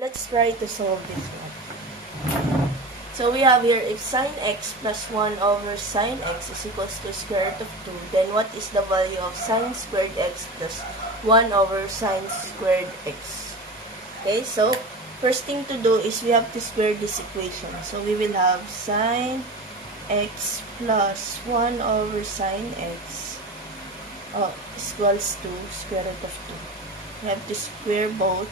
Let's try to solve this one. So we have here, if sin x plus 1 over sin x is equals to square root of 2, then what is the value of sin squared x plus 1 over sin squared x? Okay, so first thing to do is we have to square this equation. So we will have sin x plus 1 over sin x is equals to square root of 2. We have to square both.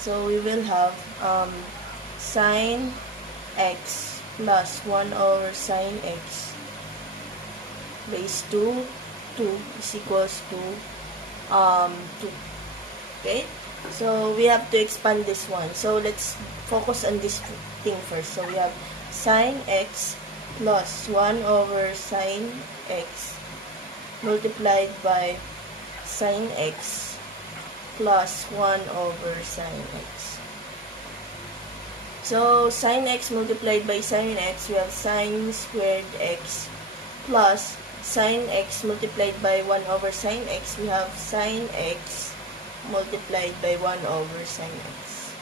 So we will have sin x plus 1 over sin x raised to 2 is equals to 2. Okay? So we have to expand this one. So let's focus on this thing first. So we have sin x plus 1 over sin x multiplied by sin x plus 1 over sin x. So, sin x multiplied by sin x, we have sin squared x plus sin x multiplied by 1 over sin x, we have sin x multiplied by 1 over sin x.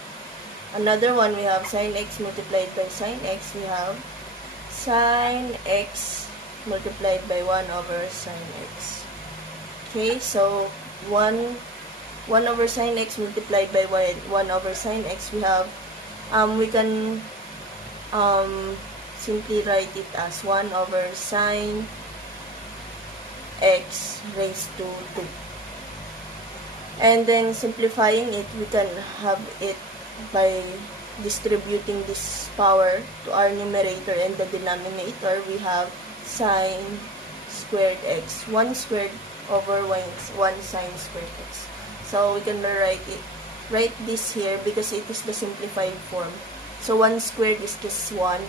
Another one, we have sin x multiplied by sin x, we have sin x multiplied by 1 over sin x. Okay, so 1 over sin x multiplied by 1 over sin x, we have, we can simply write it as 1 over sin x raised to 2. And then simplifying it, we can have it by distributing this power to our numerator and the denominator. We have sin squared x, 1 squared over 1 sin squared x. So we can write this here because it is the simplified form. So 1 squared is just 1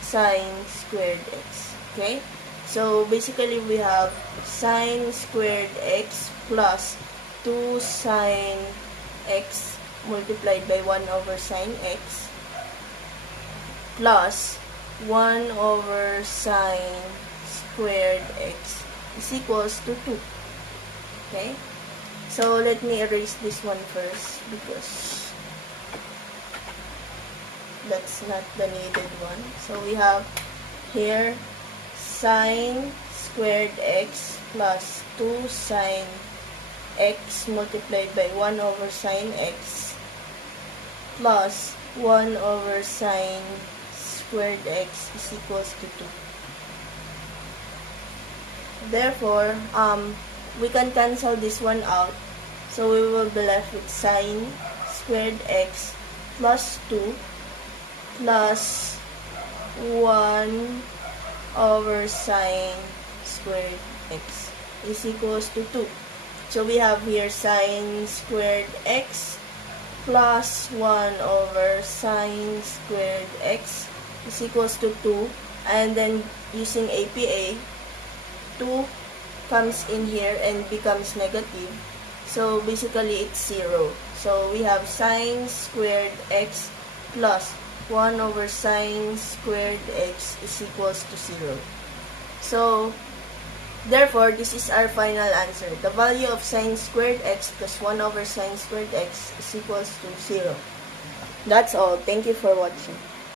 sin squared x. Okay? So basically we have sin squared x plus 2 sin x multiplied by 1 over sin x plus 1 over sin squared x is equals to 2. Okay? So, let me erase this one first because that's not the needed one. So, we have here sin squared x plus 2 sin x multiplied by 1 over sin x plus 1 over sin squared x is equals to 2. Therefore, we can cancel this one out. So we will be left with sin squared x plus 2 plus 1 over sin squared x is equals to 2. So we have here sin squared x plus 1 over sin squared x is equals to 2. And then using APA, 2 comes in here and becomes negative. So basically it's 0. So we have sin squared x plus 1 over sin squared x is equals to 0. So therefore this is our final answer. The value of sin squared x plus 1 over sin squared x is equals to 0. That's all. Thank you for watching.